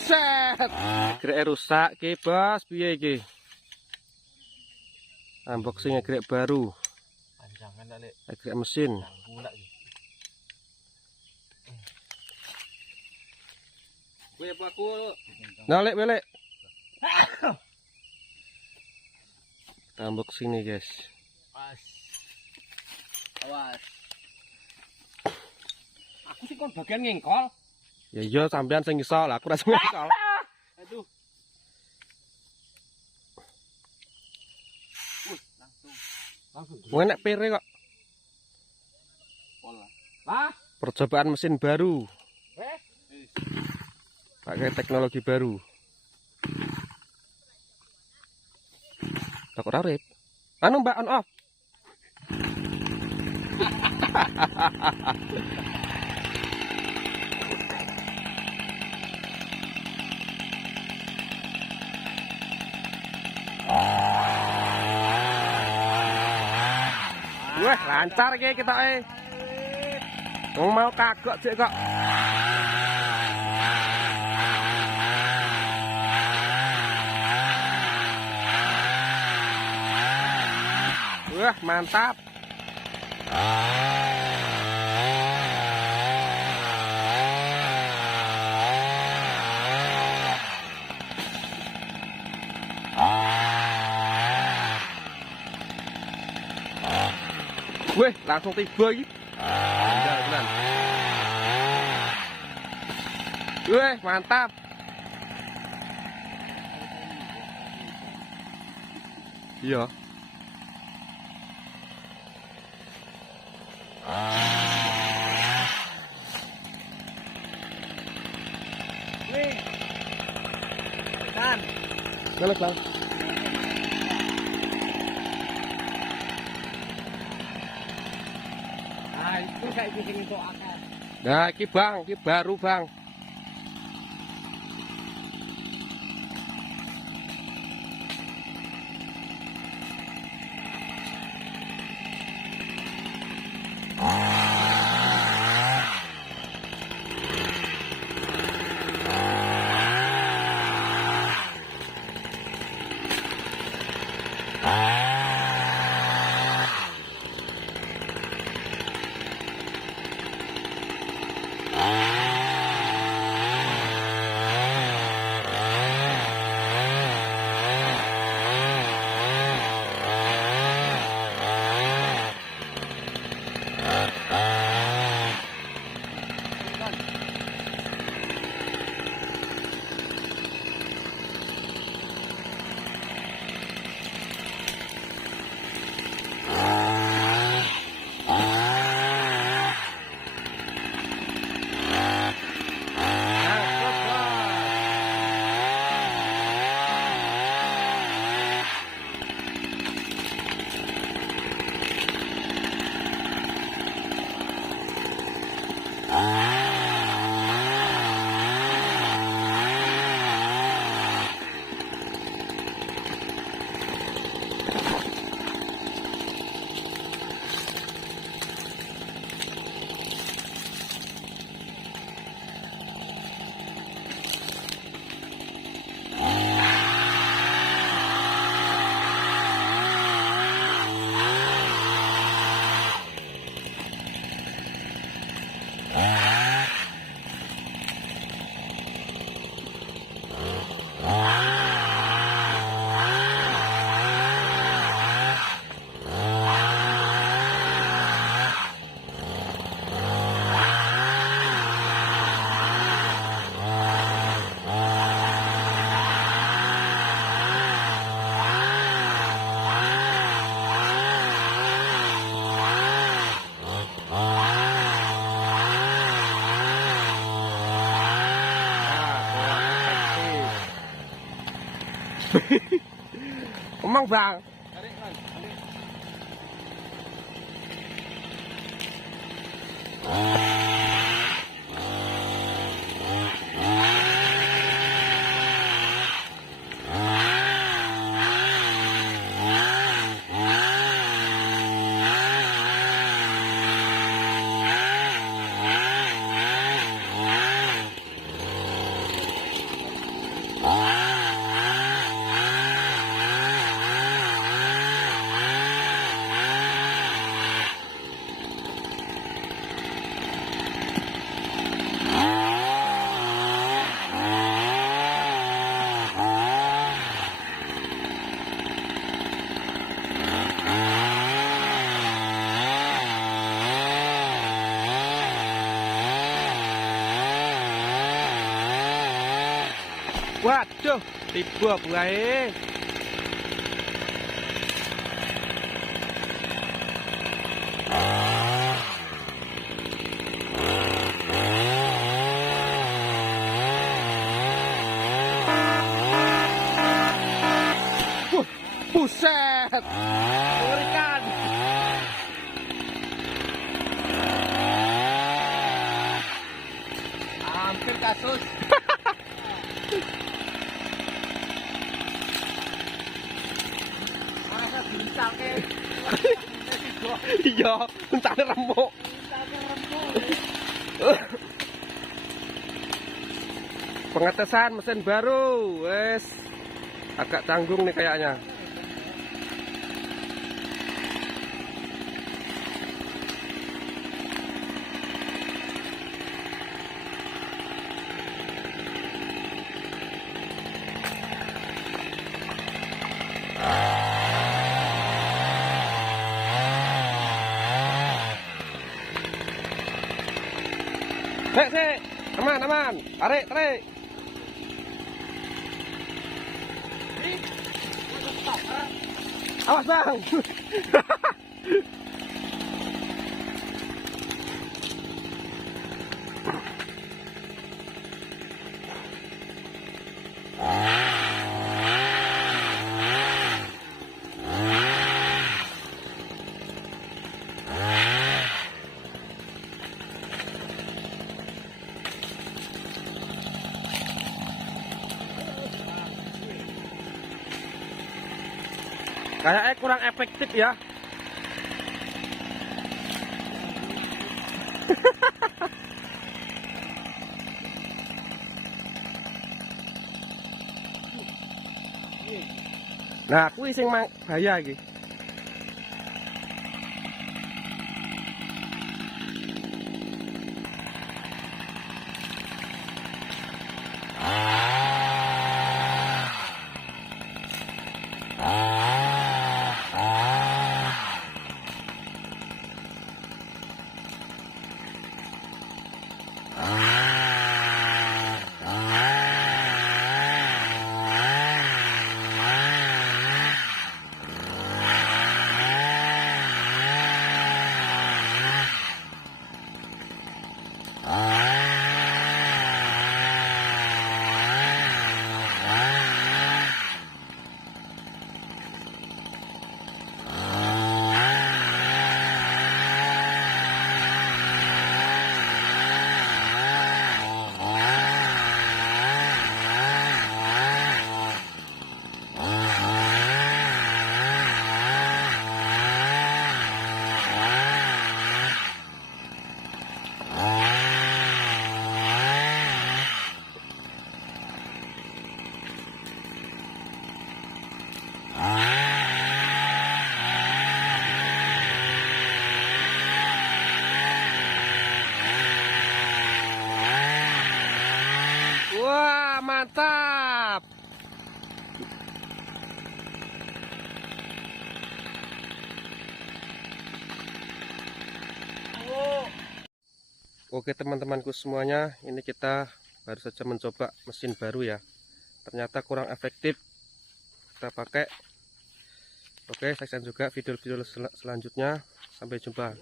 Buset. Grek rusak ki, Bos. Piye iki? Unboxing grek baru. Panjangan Lek. Grek mesin. Pula iki. Kowe apa aku? Nah, Lek, Lek. Unboxing nih, guys. Awas. Awas. Aku sih kon bagian ngengkol. Ya iya sampean sing iso lah, aku ra sing iso. Aduh. Langsung. Enak pire kok. Pola. Lah, Percobaan mesin baru. wes. Pakai teknologi baru. Tak ora rip. Anu Mbak on off. Wah, lancar iki ketoke. Wong mau kagok sik kok. Wah, mantap. Wih, langsung tiba iki. Benar. Wih, mantap. Iya. Nih. Kan. Galak lang. Ah, itu saya bikin itu akar. Nah, iki Bang, iki baru, Bang. Emang Bang. Tarik kan. Waduh, tiba buahe. Buset, mengerikan. Hampir kasus. Masa bintang ke? Iya, entahnya remuk. Pengetesan mesin baru, wes agak canggung nih kayaknya. Sik, aman, tarik. Awas bang. Kayaknya kurang efektif ya. Nah, kuwi sing bahaya iki. Wah, mantap. Oke teman-temanku semuanya, ini kita baru saja mencoba mesin baru ya. Ternyata kurang efektif kita pakai. Oke, saksikan juga video-video selanjutnya. Sampai jumpa.